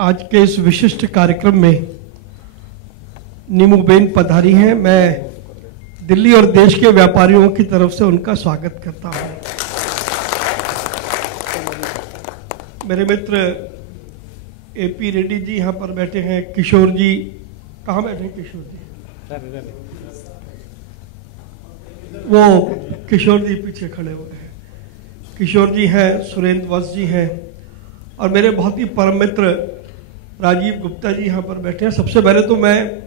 आज के इस विशिष्ट कार्यक्रम में नीमूबेन पधारी हैं। मैं दिल्ली और देश के व्यापारियों की तरफ से उनका स्वागत करता हूं। मेरे मित्र एपी रेड्डी जी यहाँ पर बैठे हैं। किशोर जी कहाँ बैठे हैं? किशोर जी, वो किशोर जी पीछे खड़े हुए हैं। किशोर जी हैं, सुरेंद्र वत्स जी हैं और मेरे बहुत ही परम मित्र राजीव गुप्ता जी यहाँ पर बैठे हैं। सबसे पहले तो मैं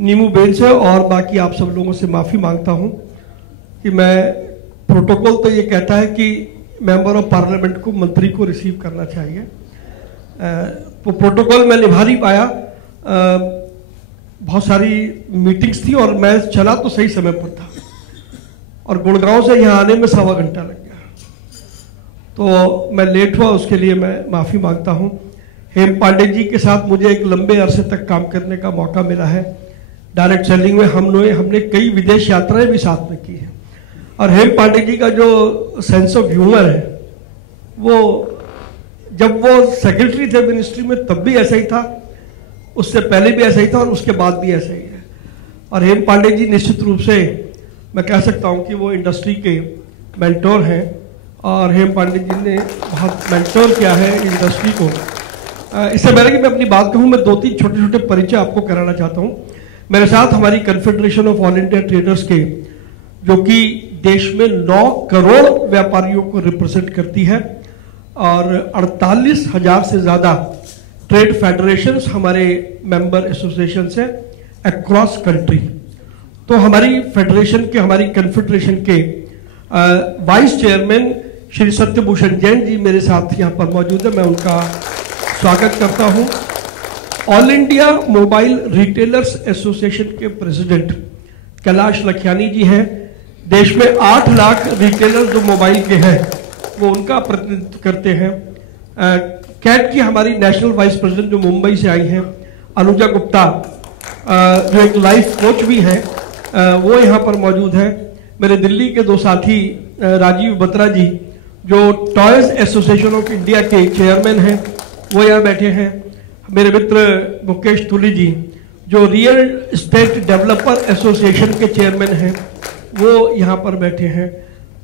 नीमूबेन से और बाकी आप सब लोगों से माफ़ी मांगता हूँ कि मैं प्रोटोकॉल तो ये कहता है कि मेंबर ऑफ पार्लियामेंट को मंत्री को रिसीव करना चाहिए, तो प्रोटोकॉल मैं निभा नहीं पाया। बहुत सारी मीटिंग्स थी और मैं चला तो सही समय पर था और गुड़गांव से यहाँ आने में 1.25 घंटा लग गया, तो मैं लेट हुआ, उसके लिए मैं माफ़ी मांगता हूँ। हेम पांडे जी के साथ मुझे एक लंबे अरसे तक काम करने का मौका मिला है। डायरेक्ट सेलिंग में हमने कई विदेश यात्राएं भी साथ में की हैं और हेम पांडे जी का जो सेंस ऑफ ह्यूमर है वो जब वो सेक्रेटरी थे मिनिस्ट्री में तब भी ऐसा ही था, उससे पहले भी ऐसा ही था और उसके बाद भी ऐसा ही है। और हेम पांडे जी निश्चित रूप से मैं कह सकता हूं कि वो इंडस्ट्री के मेंटोर हैं और हेम पांडे जी ने बहुत मेंटोर किया है इंडस्ट्री को। इससे पहले कि मैं अपनी बात कहूं, मैं 2-3 छोटे छोटे परिचय आपको कराना चाहता हूं। मेरे साथ हमारी confederation of all India traders के, जो कि देश में 9 करोड़ व्यापारियों को रिप्रेजेंट करती है और 48,000 से ज्यादा ट्रेड फेडरेशंस हमारे मेंबर एसोसिएशन है अक्रॉस कंट्री। तो हमारी फेडरेशन के, हमारी कन्फेडरेशन के वाइस चेयरमैन श्री सत्यभूषण जैन जी मेरे साथ यहाँ पर मौजूद है, मैं उनका स्वागत करता हूँ। All India mobile retailers association के प्रेसिडेंट कैलाश लखियानी जी हैं। देश में 8 लाख रिटेलर्स जो मोबाइल के हैं वो उनका प्रतिनिधित्व करते हैं। कैट की हमारी नेशनल वाइस प्रेसिडेंट जो मुंबई से आई हैं अनुजा गुप्ता, जो एक लाइफ कोच भी हैं, वो यहाँ पर मौजूद है। मेरे दिल्ली के 2 साथी राजीव बत्रा जी जो टॉयज एसोसिएशन ऑफ इंडिया के चेयरमैन हैं, वो यहाँ बैठे हैं। मेरे मित्र मुकेश तुली जी जो रियल एस्टेट डेवलपर एसोसिएशन के चेयरमैन हैं, वो यहाँ पर बैठे हैं।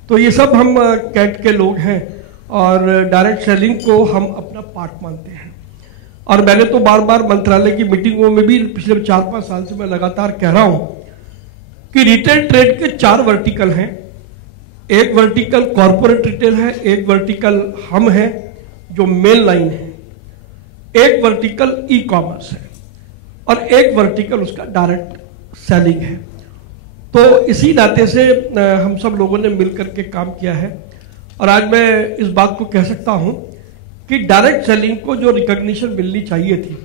तो ये सब हम कैट के लोग हैं और डायरेक्ट सेलिंग को हम अपना पार्ट मानते हैं। और मैंने तो बार बार मंत्रालय की मीटिंगों में भी पिछले 4-5 साल से मैं लगातार कह रहा हूं कि रिटेल ट्रेड के 4 वर्टिकल हैं। एक वर्टिकल कॉर्पोरेट रिटेल है, एक वर्टिकल हम है जो मेन लाइन है, एक वर्टिकल ई कॉमर्स है और एक वर्टिकल उसका डायरेक्ट सेलिंग है। तो इसी नाते से हम सब लोगों ने मिलकर के काम किया है और आज मैं इस बात को कह सकता हूं कि डायरेक्ट सेलिंग को जो रिकॉग्निशन मिलनी चाहिए थी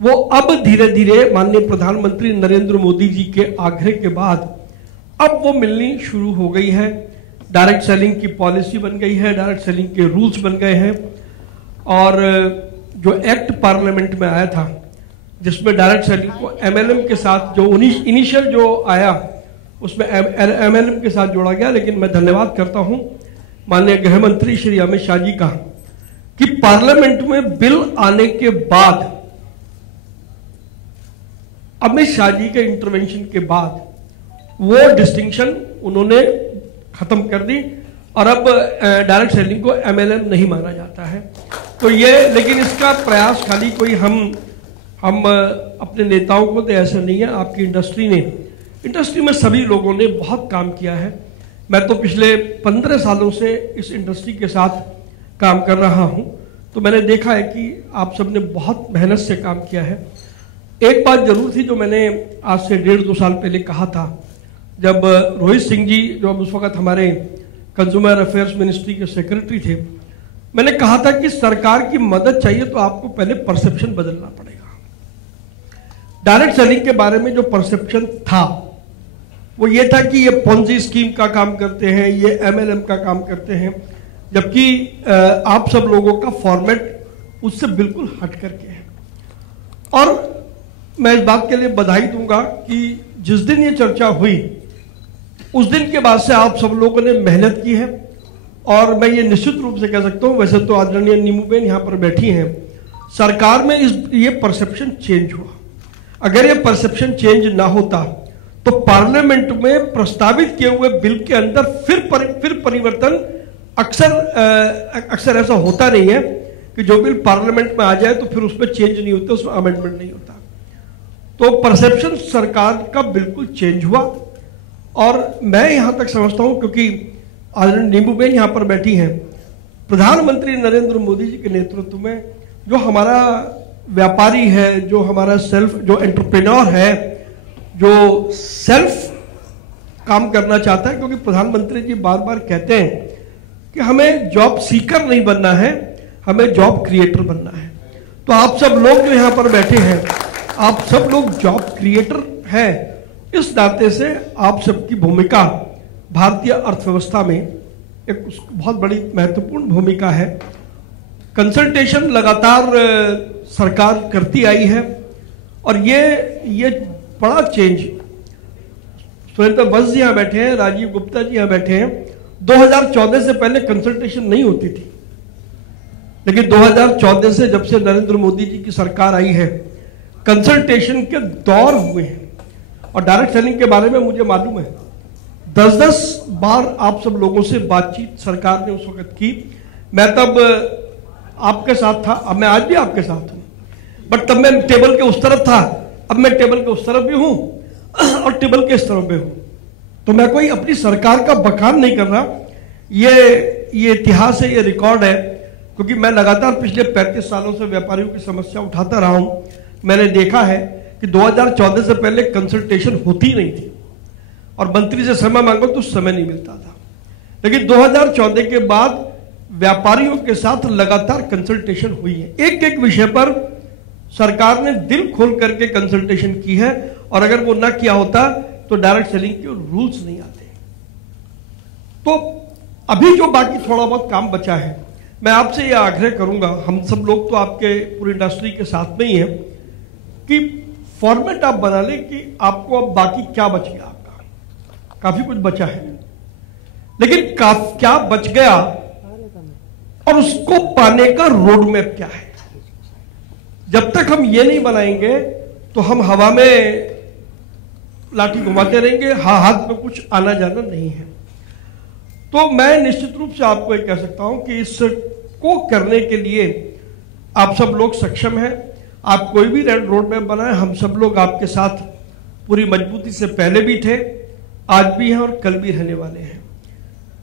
वो अब धीरे धीरे माननीय प्रधानमंत्री नरेंद्र मोदी जी के आग्रह के बाद अब वो मिलनी शुरू हो गई है। डायरेक्ट सेलिंग की पॉलिसी बन गई है, डायरेक्ट सेलिंग के रूल्स बन गए हैं और जो एक्ट पार्लियामेंट में आया था जिसमें डायरेक्ट सेलिंग को एमएलएम के साथ जो इनिशियल जो आया उसमें एमएलएम के साथ जोड़ा गया। लेकिन मैं धन्यवाद करता हूं माननीय गृह मंत्री श्री अमित शाह जी का कि पार्लियामेंट में बिल आने के बाद, अमित शाह जी के इंटरवेंशन के बाद वो डिस्टिंक्शन उन्होंने खत्म कर दी और अब डायरेक्ट सेलिंग को एमएलएम नहीं माना जाता है। तो ये, लेकिन इसका प्रयास खाली कोई हम अपने नेताओं को तो ऐसा नहीं है, आपकी इंडस्ट्री में सभी लोगों ने बहुत काम किया है। मैं तो पिछले 15 सालों से इस इंडस्ट्री के साथ काम कर रहा हूं, तो मैंने देखा है कि आप सबने बहुत मेहनत से काम किया है। एक बात जरूर थी जो मैंने आज से 1.5-2 साल पहले कहा था, जब रोहित सिंह जी जो उस वक्त हमारे कंज्यूमर अफेयर्स मिनिस्ट्री के सेक्रेटरी थे, मैंने कहा था कि सरकार की मदद चाहिए तो आपको पहले परसेप्शन बदलना पड़ेगा। डायरेक्ट सेलिंग के बारे में जो परसेप्शन था वो ये था कि ये पोंजी स्कीम का काम करते हैं, ये एमएलएम का काम करते हैं, जबकि आप सब लोगों का फॉर्मेट उससे बिल्कुल हट करके है। और मैं इस बात के लिए बधाई दूंगा कि जिस दिन ये चर्चा हुई उस दिन के बाद से आप सब लोगों ने मेहनत की है और मैं ये निश्चित रूप से कह सकता हूं, वैसे तो आदरणीय नीमूबेन यहाँ पर बैठी हैं सरकार में ये परसेप्शन चेंज हुआ। अगर ये परसेप्शन चेंज ना होता तो पार्लियामेंट में प्रस्तावित किए हुए बिल के अंदर फिर परिवर्तन अक्सर ऐसा होता नहीं है कि जो बिल पार्लियामेंट में आ जाए तो फिर उसमें चेंज नहीं होता, उसमें अमेंडमेंट नहीं होता। तो परसेप्शन सरकार का बिल्कुल चेंज हुआ। और मैं यहां तक समझता हूं, क्योंकि आदरणीय नींबूबेन यहां पर बैठी हैं, प्रधानमंत्री नरेंद्र मोदी जी के नेतृत्व में जो हमारा व्यापारी है, जो हमारा जो एंटरप्रेन्योर है, जो सेल्फ काम करना चाहता है, क्योंकि प्रधानमंत्री जी बार बार कहते हैं कि हमें जॉब सीकर नहीं बनना है, हमें जॉब क्रिएटर बनना है। तो आप सब लोग जो यहां पर बैठे हैं, आप सब लोग जॉब क्रिएटर हैं। इस नाते से आप सबकी भूमिका भारतीय अर्थव्यवस्था में एक बहुत बड़ी महत्वपूर्ण भूमिका है। कंसल्टेशन लगातार सरकार करती आई है और ये बड़ा चेंज, सुरेंद्र बंस जी यहां बैठे हैं, राजीव गुप्ता जी यहां बैठे हैं, 2014 से पहले कंसल्टेशन नहीं होती थी, लेकिन 2014 से जब से नरेंद्र मोदी जी की सरकार आई है, कंसल्टेशन के दौर हुए हैं। और डायरेक्ट सेलिंग के बारे में मुझे मालूम है 10-10 बार आप सब लोगों से बातचीत सरकार ने उस वक्त की। मैं तब आपके साथ था, अब मैं आज भी आपके साथ हूं, बट तब मैं टेबल के उस तरफ था, अब मैं टेबल के उस तरफ भी हूं और टेबल के इस तरफ भी हूं। तो मैं कोई अपनी सरकार का बखान नहीं कर रहा, ये इतिहास है, ये रिकॉर्ड है, क्योंकि मैं लगातार पिछले 35 सालों से व्यापारियों की समस्या उठाता रहा हूं। मैंने देखा है कि 2014 से पहले कंसल्टेशन होती नहीं थी और मंत्री से समय मांगो तो समय नहीं मिलता था, लेकिन 2014 के बाद व्यापारियों के साथ लगातार कंसल्टेशन हुई है। एक एक विषय पर सरकार ने दिल खोल करके कंसल्टेशन की है, और अगर वो ना किया होता तो डायरेक्ट सेलिंग के रूल्स नहीं आते। तो अभी जो बाकी थोड़ा बहुत काम बचा है, मैं आपसे यह आग्रह करूंगा, हम सब लोग तो आपके पूरी इंडस्ट्री के साथ में ही है, कि फॉर्मेट आप बना लें कि आपको अब बाकी क्या बच गया। आपका काफी कुछ बचा है, लेकिन क्या बच गया और उसको पाने का रोड मैप क्या है। जब तक हम ये नहीं बनाएंगे तो हम हवा में लाठी घुमाते रहेंगे, हाथ में कुछ आना जाना नहीं है। तो मैं निश्चित रूप से आपको ये कह सकता हूं कि इसको करने के लिए आप सब लोग सक्षम हैं। आप कोई भी रोड मैप बनाए, हम सब लोग आपके साथ पूरी मजबूती से पहले भी थे, आज भी हैं और कल भी रहने वाले हैं।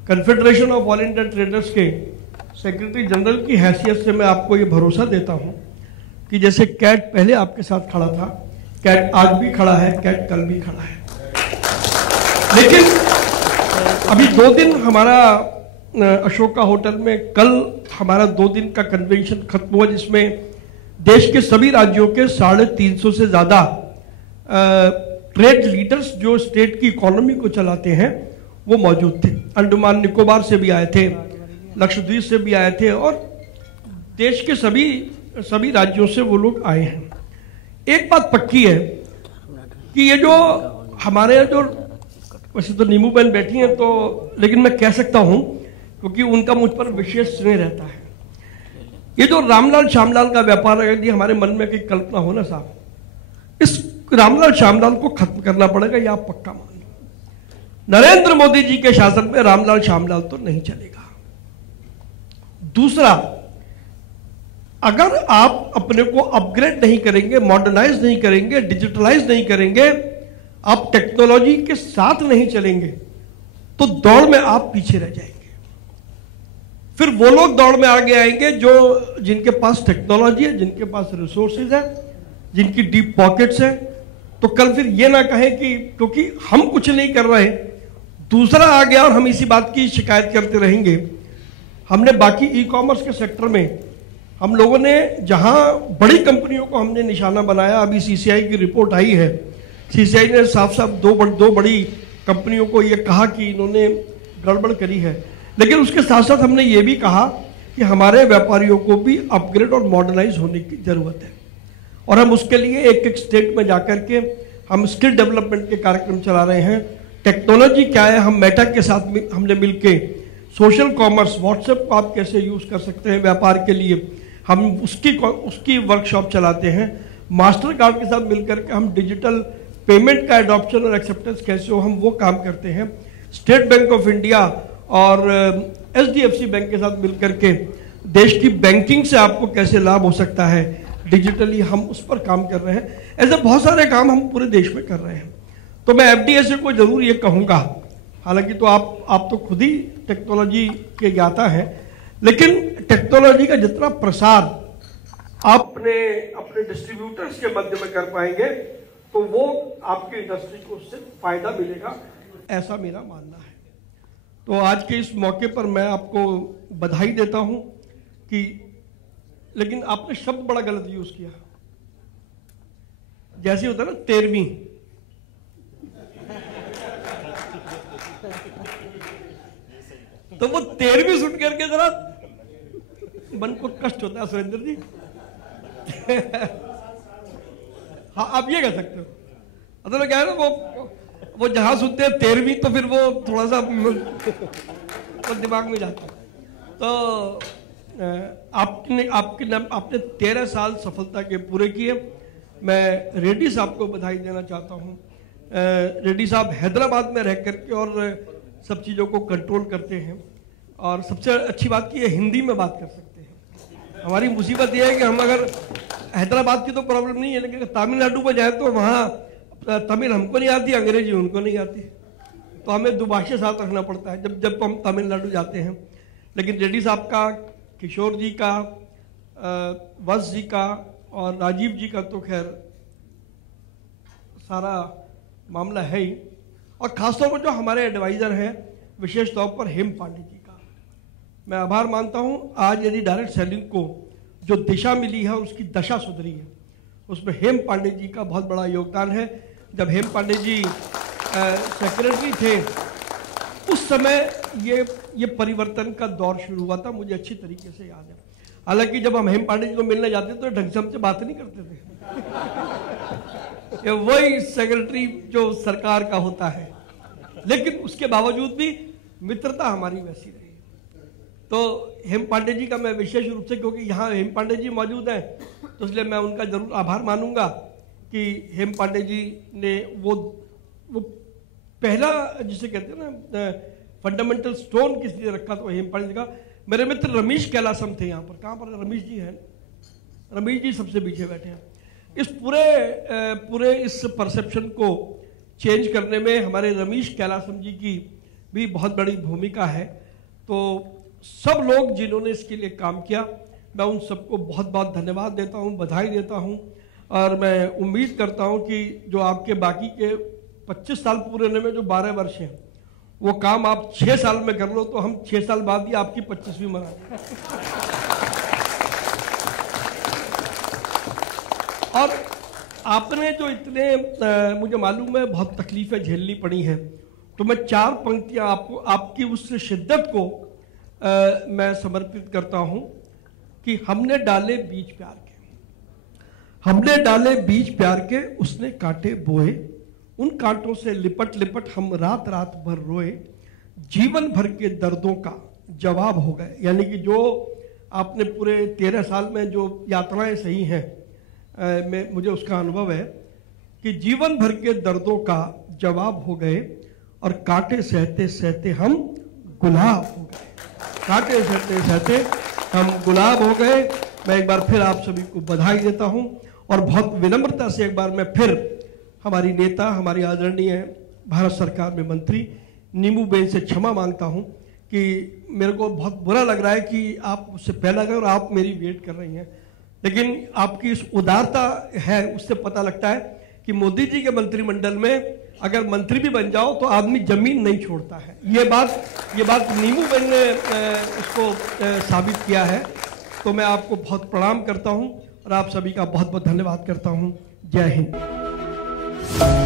Confederation of all India traders के सेक्रेटरी जनरल की हैसियत से मैं आपको ये भरोसा देता हूं कि जैसे कैट पहले आपके साथ खड़ा था, कैट आज भी खड़ा है, कैट कल भी खड़ा है। लेकिन अभी 2 दिन हमारा अशोका होटल में, कल हमारा 2 दिन का कन्वेंशन खत्म हुआ, जिसमें देश के सभी राज्यों के 350 से ज्यादा ट्रेड लीडर्स जो स्टेट की इकोनॉमी को चलाते हैं वो मौजूद थे। अंडमान निकोबार से भी आए थे, लक्षद्वीप से भी आए थे, और देश के सभी राज्यों से वो लोग आए हैं। एक बात पक्की है कि ये जो हमारे जो, वैसे तो नींबूबेन बैठी हैं तो, लेकिन मैं कह सकता हूं क्योंकि उनका मुझ पर विशेष स्नेह रहता है, ये जो रामलाल श्यामलाल का व्यापार है, यदि हमारे मन में कोई कल्पना हो ना साहब, इस रामलाल श्यामलाल को खत्म करना पड़ेगा, या आप पक्का मान लो। नरेंद्र मोदी जी के शासन में रामलाल श्यामलाल तो नहीं चलेगा। दूसरा, अगर आप अपने को अपग्रेड नहीं करेंगे, मॉडर्नाइज नहीं करेंगे, डिजिटलाइज नहीं करेंगे, आप टेक्नोलॉजी के साथ नहीं चलेंगे, तो दौड़ में आप पीछे रह जाएंगे। फिर वो लोग दौड़ में आगे आएंगे जो जिनके पास टेक्नोलॉजी है, जिनके पास रिसोर्सेज है, जिनकी डीप पॉकेट्स है। तो कल फिर ये ना कहें कि क्योंकि हम कुछ नहीं कर रहे, दूसरा आ गया और हम इसी बात की शिकायत करते रहेंगे। हमने बाकी ई कॉमर्स के सेक्टर में हम लोगों ने जहां बड़ी कंपनियों को हमने निशाना बनाया, अभी सीसीआई की रिपोर्ट आई है, सीसीआई ने साफ साफ दो बड़ी कंपनियों को ये कहा कि इन्होंने गड़बड़ करी है, लेकिन उसके साथ साथ हमने ये भी कहा कि हमारे व्यापारियों को भी अपग्रेड और मॉडर्नाइज होने की जरूरत है, और हम उसके लिए एक एक स्टेट में जाकर के हम स्किल डेवलपमेंट के कार्यक्रम चला रहे हैं। टेक्नोलॉजी क्या है, हम मेटा के साथ हमने मिलके सोशल कॉमर्स, व्हाट्सएप को आप कैसे यूज कर सकते हैं व्यापार के लिए, हम उसकी वर्कशॉप चलाते हैं। मास्टर कार्ड के साथ मिलकर के हम डिजिटल पेमेंट का एडॉप्शन और एक्सेप्टेंस कैसे हो, हम वो काम करते हैं। स्टेट बैंक ऑफ इंडिया और HDFC बैंक के साथ मिलकर के देश की बैंकिंग से आपको कैसे लाभ हो सकता है डिजिटली, हम उस पर काम कर रहे हैं। ऐसे बहुत सारे काम हम पूरे देश में कर रहे हैं। तो मैं FDSA को जरूर ये कहूँगा, हालांकि तो आप तो खुद ही टेक्नोलॉजी के ज्ञाता हैं, लेकिन टेक्नोलॉजी का जितना प्रसार आप अपने डिस्ट्रीब्यूटर्स के मध्य में कर पाएंगे तो वो आपकी इंडस्ट्री को उससे फायदा मिलेगा, ऐसा मेरा मानना है। तो आज के इस मौके पर मैं आपको बधाई देता हूं कि, लेकिन आपने शब्द बड़ा गलत यूज किया। जैसे होता है ना 13वीं, तो वो 13वीं सुन करके जरा मन को कष्ट होता है सुरेंद्र जी। हाँ, आप ये कह सकते हो। मतलब क्या है ना, वो जहां सुनते हैं 13वीं तो फिर वो थोड़ा सा तो दिमाग में जाता है। तो आपने 13 साल सफलता के पूरे किए। मैं रेड्डी साहब को बधाई देना चाहता हूँ। रेड्डी साहब हैदराबाद में रह करके और सब चीज़ों को कंट्रोल करते हैं, और सबसे अच्छी बात की ये हिंदी में बात कर सकते हैं। हमारी मुसीबत ये है कि हम अगर हैदराबाद की तो प्रॉब्लम नहीं है, लेकिन तमिलनाडु में जाए तो वहाँ तमिल हमको नहीं आती, अंग्रेजी उनको नहीं आती, तो हमें दुभाषा साथ रखना पड़ता है जब हम तमिलनाडु जाते हैं। लेकिन रेड्डी साहब का, किशोर जी का, वत्स जी का और राजीव जी का तो खैर सारा मामला है ही, और खासतौर पर जो हमारे एडवाइजर हैं, विशेष तौर पर हेम पांडे जी का मैं आभार मानता हूं। आज यदि डायरेक्ट सेलिंग को जो दिशा मिली है, उसकी दशा सुधरी है, उसमें हेम पांडे जी का बहुत बड़ा योगदान है। जब हेम पांडे जी सेक्रेटरी थे उस समय ये परिवर्तन का दौर शुरू हुआ था, मुझे अच्छी तरीके से याद है। हालांकि जब हम हेम पांडे जी को मिलने जाते तो ढंग से हमसे बात नहीं करते थे। वही सेक्रेटरी जो सरकार का होता है, लेकिन उसके बावजूद भी मित्रता हमारी वैसी रही। तो हेम पांडे जी का मैं विशेष रूप से, क्योंकि यहाँ हेम पांडे जी मौजूद हैं, तो इसलिए मैं उनका जरूर आभार मानूंगा कि हेम पांडे जी ने वो पहला, जिसे कहते हैं ना, फंडामेंटल स्टोन किस लिए रखा, तो हेम पांडे जी का। मेरे मित्र रमेश कैलासम थे यहाँ पर। कहाँ पर रमेश जी हैं? रमेश जी सबसे पीछे बैठे हैं। इस पूरे इस परसेप्शन को चेंज करने में हमारे रमेश कैलासम जी की भी बहुत बड़ी भूमिका है। तो सब लोग जिन्होंने इसके लिए काम किया, मैं उन सबको बहुत बहुत धन्यवाद देता हूं, बधाई देता हूं, और मैं उम्मीद करता हूं कि जो आपके बाकी के 25 साल पूरे होने में जो 12 वर्ष हैं, वो काम आप 6 साल में कर लो, तो हम 6 साल बाद ही आपकी 25वीं मनाएंगे। और आपने जो इतने, मुझे मालूम है बहुत तकलीफें झेलनी पड़ी हैं, तो मैं 4 पंक्तियां आपको आपकी उस शिद्दत को मैं समर्पित करता हूं कि हमने डाले बीज प्यार के, हमने डाले बीज प्यार के, उसने कांटे बोए, उन कांटों से लिपट लिपट हम रात रात भर रोए, जीवन भर के दर्दों का जवाब हो गए। यानी कि जो आपने पूरे 13 साल में जो यात्राएं सही हैं, मुझे उसका अनुभव है कि जीवन भर के दर्दों का जवाब हो गए, और कांटे सहते सहते हम गुलाब हो गए, कांटे सहते सहते हम गुलाब हो गए। मैं एक बार फिर आप सभी को बधाई देता हूं, और बहुत विनम्रता से एक बार मैं फिर हमारी नेता, हमारी आदरणीय भारत सरकार में मंत्री नीमू बेन से क्षमा मांगता हूं कि मेरे को बहुत बुरा लग रहा है कि आप उससे पहला गए और आप मेरी वेट कर रही हैं, लेकिन आपकी इस उदारता है, उससे पता लगता है कि मोदी जी के मंत्रिमंडल में अगर मंत्री भी बन जाओ तो आदमी जमीन नहीं छोड़ता है। ये बात नीमू बेन ने इसको साबित किया है। तो मैं आपको बहुत प्रणाम करता हूं और आप सभी का बहुत बहुत धन्यवाद करता हूं। जय हिंद।